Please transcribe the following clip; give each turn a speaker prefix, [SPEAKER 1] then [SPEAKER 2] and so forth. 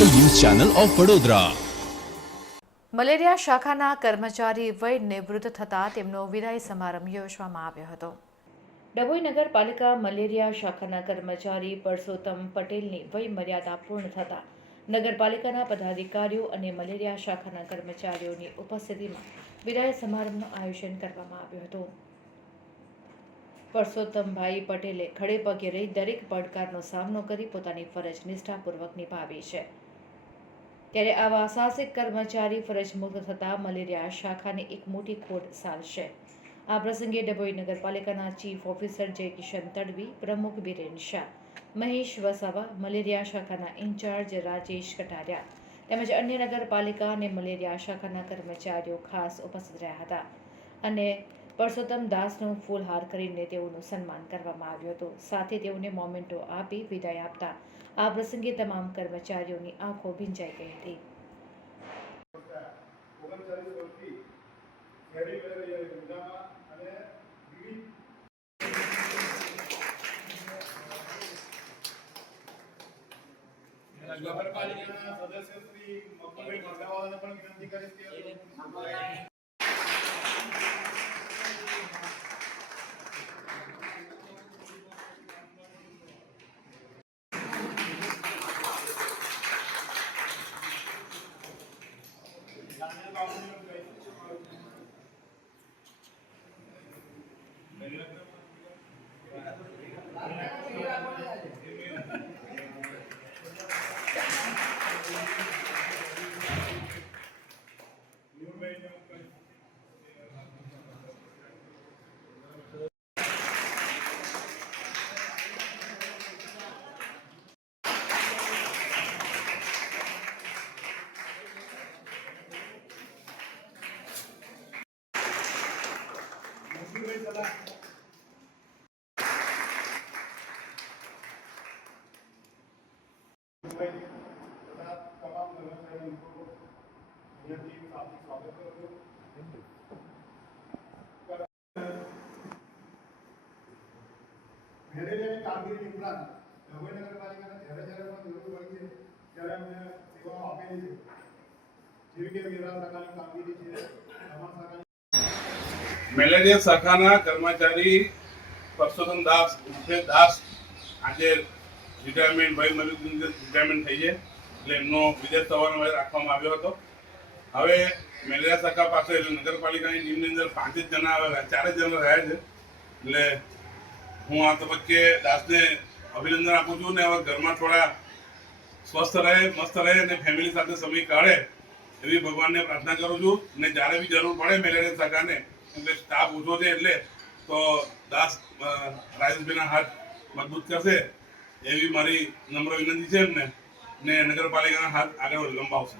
[SPEAKER 1] Channel of Vadodara.
[SPEAKER 2] Malaria શાખાના કર્મચારી વય નિવૃત્ત થતા તેમનો વિદાય સમારંભ યોજવામાં આવ્યો હતો. ડભોઈ નગરપાલિકા મલેરિયા શાખાના કર્મચારી પરસોત્તમ પટેલની વય મર્યાદા પૂર્ણ થતા નગરપાલિકાના પદાધિકારીઓ અને મલેરિયા શાખાના કર્મચારીઓની ઉપસ્થિતિમાં વિદાય સમારંભનું આયોજન કરવામાં આવ્યું હતું. પરસોત્તમભાઈ પટેલે ખડે પગે રહી દરેક પડકારનો સામનો કરી પોતાની ફરજ નિષ્ઠાપૂર્વક નિભાવી છે. ત્યારે આવા સાહસિક કર્મચારી ફરજ મુક્ત થતાં મલેરિયા શાખાને એક મોટી ખોટ સાલશે આ પ્રસંગે ડભોઈ નગરપાલિકાના ચીફ ઓફિસર જય કિશન તડવી, પ્રમુખ બિરેન શાહ, મહેશ વસાવા, મલેરિયા શાખાના ઇન્ચાર્જ રાજેશ કટારિયા તેમજ અન્ય નગરપાલિકા અને મલેરિયા શાખાના કર્મચારીઓ ખાસ ઉપસ્થિત રહ્યા હતા. અને પરસોત્તમ દાસનું ફૂલહાર કરીને તેઓનું સન્માન કરવામાં આવ્યું હતું. સાથે તેઓને મોમેન્ટો આપી વિદાય આપતા આ પ્રસંગે તમામ કર્મચારીઓની આંખો ભીંજાઈ ગઈ હતી.
[SPEAKER 3] નગરપાલિકાના સદસ્ય શ્રી મકુલભાઈ મરગાવાલાને પણ વિનંતી કરીશ કે Amen. તમામ કર્મચારી કામગીરી ઉપરાંત ડભોઈ નગરપાલિકાને જરૂર પડી છે ત્યારે અમને સેવાઓ છે જેવી કે વેરા કામગીરી છે
[SPEAKER 4] મેલેરિયા શાખાના કર્મચારી પરસોત્તમ દાસ ઉર્ફે દાસ આજે રિટાયરમેન્ટ ભાઈ મલિકની રિટાયરમેન્ટ થઈ છે. એટલે એમનો વિદેશ સવારનો રાખવામાં આવ્યો હતો. હવે મેલેરિયા શાખા પાસે નગરપાલિકાની ટીમની અંદર પાંચ જ જણા આવે ચાર જ જણા રહ્યા છે. એટલે હું આ તબક્કે દાસને અભિનંદન આપું છું ને હવે ઘરમાં થોડા સ્વસ્થ રહે, મસ્ત રહે અને ફેમિલી સાથે સમય કાઢે એવી ભગવાનને પ્રાર્થના કરું છું. અને જ્યારે બી જરૂર પડે મેલેરિયા શાખાને કેમ કે સ્ટાફ ઓછો છે એટલે તો દાસ રાજેશભાઈના હાથ મજબૂત કરશે એવી મારી નમ્ર વિનંતી છે એમને ને નગરપાલિકાના હાથ આગળ લંબાવશે.